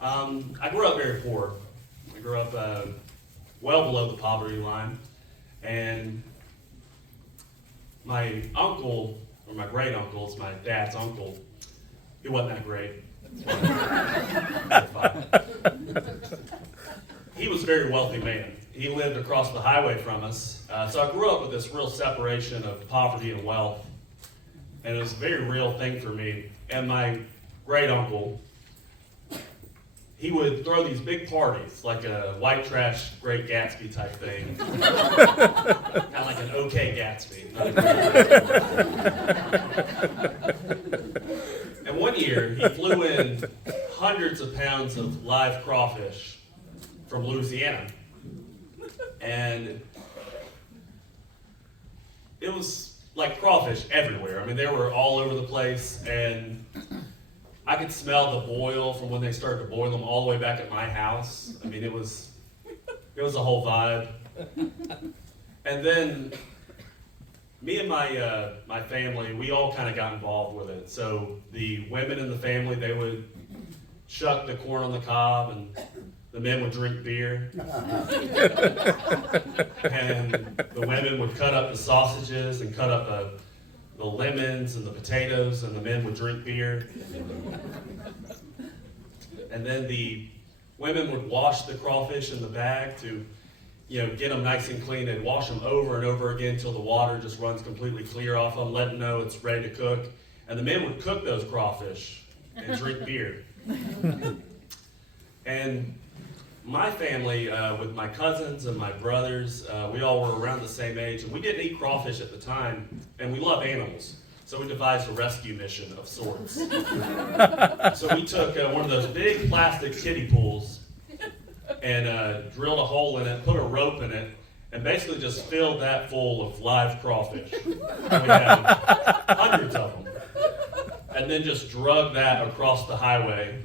I grew up very poor. I grew up well below the poverty line, and my uncle, or my great uncle, it's my dad's uncle, he wasn't that great. He was a very wealthy man. He lived across the highway from us, so I grew up with this real separation of poverty and wealth, and it was a very real thing for me. And my great uncle, he would throw these big parties, like a white trash Great Gatsby type thing. Kind of like an OK Gatsby. And one year, he flew in hundreds of pounds of live crawfish from Louisiana. And it was like crawfish everywhere. I mean, they were all over the place, and I could smell the boil from when they started to boil them all the way back at my house. I mean, it was a whole vibe. And then me and my family, we all kind of got involved with it. So the women in the family, they would shuck the corn on the cob, and the men would drink beer. And the women would cut up the sausages and cut up the lemons and the potatoes, and the men would drink beer. And then the women would wash the crawfish in the bag to, get them nice and clean. They'd wash them over and over again until the water just runs completely clear off them, let them know it's ready to cook. And the men would cook those crawfish and drink beer. And my family, with my cousins and my brothers, we all were around the same age, and we didn't eat crawfish at the time, and we love animals. So we devised a rescue mission of sorts. So we took one of those big plastic kiddie pools and drilled a hole in it, put a rope in it, and basically just filled that full of live crawfish. And we had hundreds of them. And then just drug that across the highway.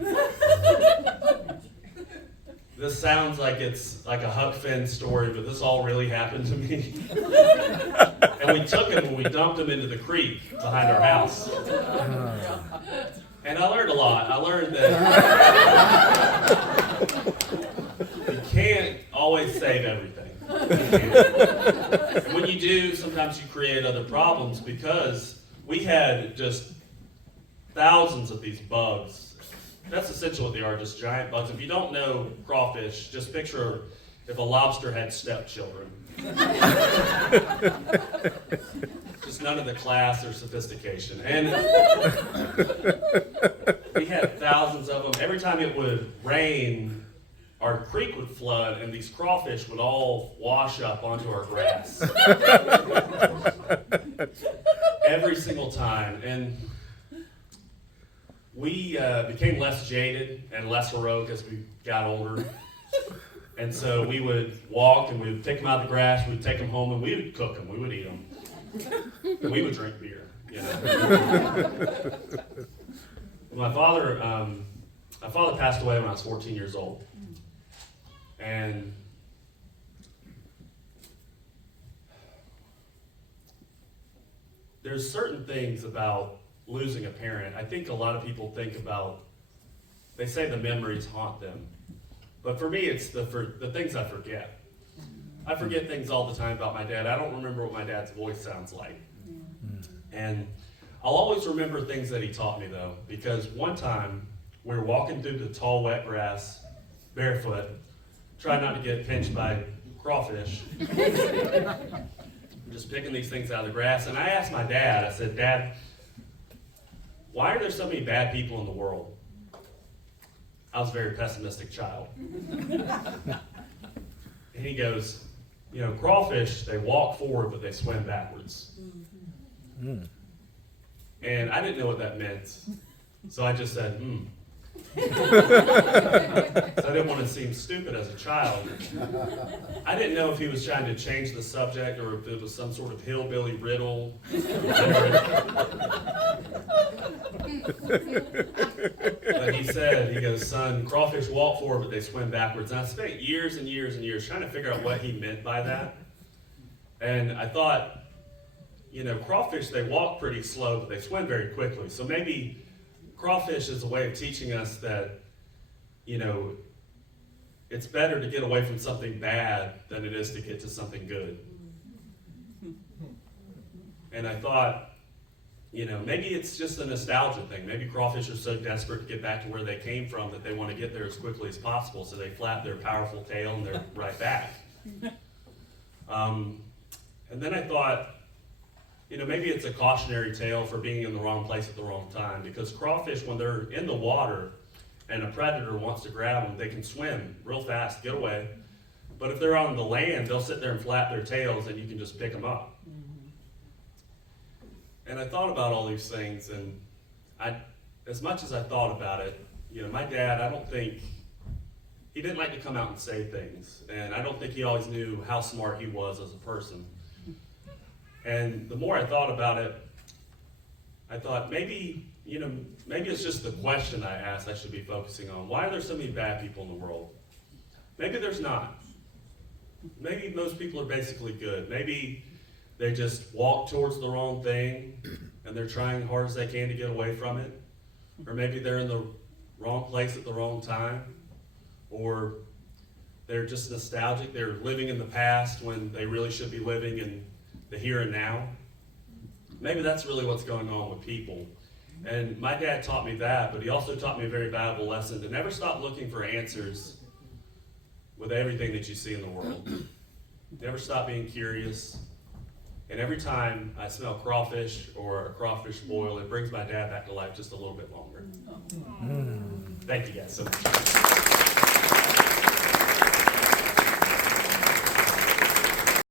This sounds like it's like a Huck Finn story, but this all really happened to me. And we took him and we dumped him into the creek behind our house. And I learned a lot. I learned that you can't always save everything. And when you do, sometimes you create other problems, because we had just thousands of these bugs. That's essentially what they are, just giant bugs. If you don't know crawfish, just picture if a lobster had stepchildren. Just none of the class or sophistication. And we had thousands of them. Every time it would rain, our creek would flood, and these crawfish would all wash up onto our grass. Every single time. And we became less jaded and less heroic as we got older. And so we would walk, and we would pick them out of the grass, we'd take them home, and we would cook them, we would eat them. And we would drink beer, My father passed away when I was 14 years old. And there's certain things about losing a parent. I think a lot of people think about, they say the memories haunt them. But for me, it's the things I forget. I forget things all the time about my dad. I don't remember what my dad's voice sounds like. And I'll always remember things that he taught me, though, because one time we were walking through the tall, wet grass, barefoot, trying not to get pinched by crawfish. Just picking these things out of the grass. And I asked my dad, I said, "Dad, why are there so many bad people in the world?" I was a very pessimistic child. And he goes, crawfish, they walk forward, but they swim backwards. Mm. And I didn't know what that meant. So I just said, So I didn't want to seem stupid as a child. I didn't know if he was trying to change the subject or if it was some sort of hillbilly riddle. But he goes, "Son, crawfish walk forward, but they swim backwards." And I spent years and years and years trying to figure out what he meant by that. And I thought, crawfish, they walk pretty slow, but they swim very quickly. So maybe crawfish is a way of teaching us that you know, it's better to get away from something bad than it is to get to something good. And I thought, you know, maybe it's just a nostalgia thing. Maybe crawfish are so desperate to get back to where they came from that they want to get there as quickly as possible, so they flap their powerful tail and they're right back. And then I thought, you know, maybe it's a cautionary tale for being in the wrong place at the wrong time, because crawfish, when they're in the water and a predator wants to grab them, they can swim real fast, get away. But if they're on the land, they'll sit there and flap their tails and you can just pick them up. And I thought about all these things, and as much as I thought about it, you know, my dad, I don't think, he didn't like to come out and say things, and I don't think he always knew how smart he was as a person. And the more I thought about it, I thought maybe, you know, maybe it's just the question I asked I should be focusing on. Why are there so many bad people in the world? Maybe there's not. Maybe most people are basically good. Maybe they just walk towards the wrong thing and they're trying as hard as they can to get away from it. Or maybe they're in the wrong place at the wrong time. Or they're just nostalgic. They're living in the past when they really should be living in the here and now. Maybe that's really what's going on with people. And my dad taught me that, but he also taught me a very valuable lesson to never stop looking for answers with everything that you see in the world. Never stop being curious. And every time I smell crawfish or a crawfish boil, it brings my dad back to life just a little bit longer. Thank you guys so much.